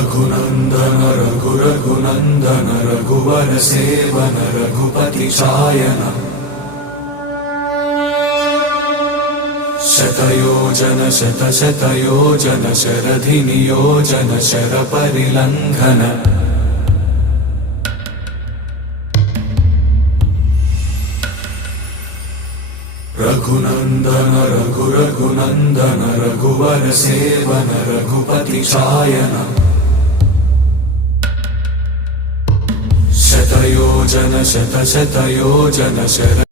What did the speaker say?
रघुनन्दन रघुनन्दन रघुवर seven Raghupati चायन शतयोजन शतशतयोजन शरधि नियोजन sir परिलंघन Raghunandan Raghunandan रघुवर seven Raghupati चायन शतयोजन शतशतयोजन sir